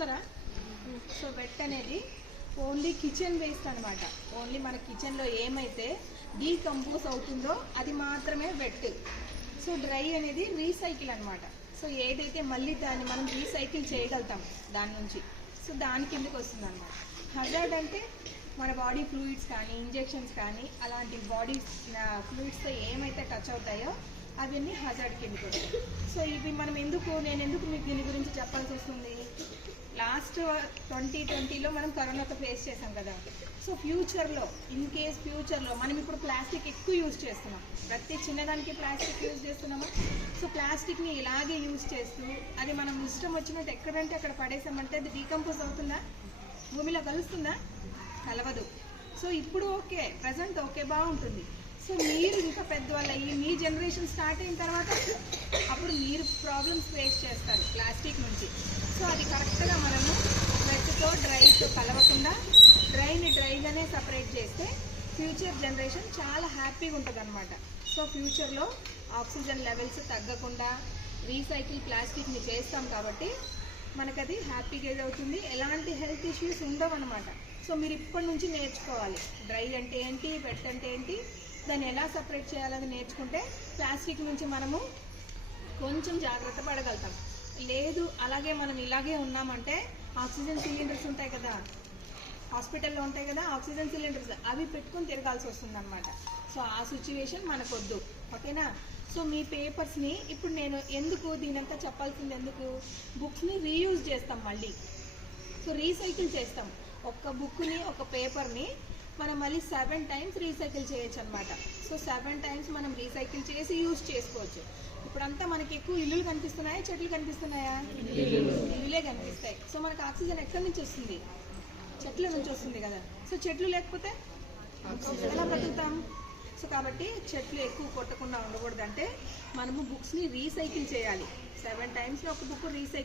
చూస్తారా? So wet అనేది only kitchen waste అనమాట. ఓన్లీ మన కిచెన్లో ఏమైతే డీకంపోజ్ అవుతుందో అది మాత్రమే వెట్. సో డ్రై అనేది రీసైకిల్ అనమాట. సో ఏదైతే మళ్ళీ దాన్ని మనం రీసైకిల్ చేయగలుగుతాం దాని నుంచి, సో దాని కిందకి వస్తుంది అనమాట. హజార్డ్ అంటే మన బాడీ ఫ్లూయిడ్స్ కానీ ఇంజెక్షన్స్ కానీ అలాంటి బాడీ ఫ్లూయిడ్స్తో ఏమైతే టచ్ అవుతాయో అవన్నీ హజార్డ్ కిందకి వస్తాయి. సో ఇవి మనం నేను ఎందుకు మీకు దీని గురించి చెప్పాల్సి వస్తుంది, లాస్ట్ 2020లో మనం కరోనాతో ఫేస్ చేసాం కదా. సో ఫ్యూచర్లో ఫ్యూచర్లో మనం ఇప్పుడు ప్లాస్టిక్ ఎక్కువ యూజ్ చేస్తున్నాం, ప్రతి చిన్నదానికి ప్లాస్టిక్ యూజ్ చేస్తున్నామా. సో ప్లాస్టిక్ని ఇలాగే యూజ్ చేస్తూ అది మనం ఇష్టం వచ్చినట్టు ఎక్కడంటే అక్కడ పడేసామంటే అది డీకంపోజ్ అవుతుందా, భూమిలో కలుస్తుందా? కలవదు. సో ఇప్పుడు ఓకే, ప్రజెంట్ ఓకే, బాగుంటుంది. సో మీరు ఇంకా పెద్దవాళ్ళు అయ్యి మీ జనరేషన్ స్టార్ట్ అయిన తర్వాత అప్పుడు మీరు ప్రాబ్లమ్స్ ఫేస్ చేస్తారు ప్లాస్టిక్ నుంచి. సో అది కరెక్ట్గా మనము వెట్తో డ్రైతో కలవకుండా డ్రైగానే సపరేట్ చేస్తే ఫ్యూచర్ జనరేషన్ చాలా హ్యాపీగా ఉంటుంది అనమాట. సో ఫ్యూచర్లో ఆక్సిజన్ లెవెల్స్ తగ్గకుండా రీసైకిల్ ప్లాస్టిక్ని చేస్తాం కాబట్టి మనకది హ్యాపీగా అవుతుంది, ఎలాంటి హెల్త్ ఇష్యూస్ ఉండవు అనమాట. సో మీరు ఇప్పటి నుంచి నేర్చుకోవాలి డ్రై అంటే ఏంటి, వెట్ అంటే ఏంటి, దాన్ని ఎలా సపరేట్ చేయాలని నేర్చుకుంటే ప్లాస్టిక్ నుంచి మనము కొంచెం జాగ్రత్త పడగలుగుతాం. లేదు అలాగే మనం ఇలాగే ఉన్నామంటే ఆక్సిజన్ సిలిండర్స్ ఉంటాయి కదా, హాస్పిటల్లో ఉంటాయి కదా ఆక్సిజన్ సిలిండర్స్, అవి పెట్టుకొని తిరగాల్సి వస్తుంది అనమాట. సో ఆ సిచ్యువేషన్ మనకొద్దు, ఓకేనా. సో మీ పేపర్స్ని ఇప్పుడు నేను ఎందుకు దీనంతా చెప్పాల్సింది ఎందుకు, బుక్స్ని రీయూజ్ చేస్తాం మళ్ళీ. సో రీసైకిల్ చేస్తాం, ఒక్క బుక్ని ఒక పేపర్ని మనం మళ్ళీ 7 times రీసైకిల్ చేయొచ్చు అనమాట. సో 7 times మనం రీసైకిల్ చేసి యూజ్ చేసుకోవచ్చు. ఇప్పుడంతా మనకి ఎక్కువ ఇల్లులు కనిపిస్తున్నాయా, చెట్లు కనిపిస్తున్నాయా? ఇల్లులే కనిపిస్తాయి. సో మనకు ఆక్సిజన్ ఎక్కడి నుంచి వస్తుంది, చెట్ల నుంచి వస్తుంది కదా. సో చెట్లు లేకపోతే ఎలా బతుకుతాం? సో కాబట్టి చెట్లు ఎక్కువ కొట్టకుండా ఉండకూడదంటే మనము బుక్స్ని రీసైకిల్ చేయాలి. 7 times ఒక బుక్ రీసైకిల్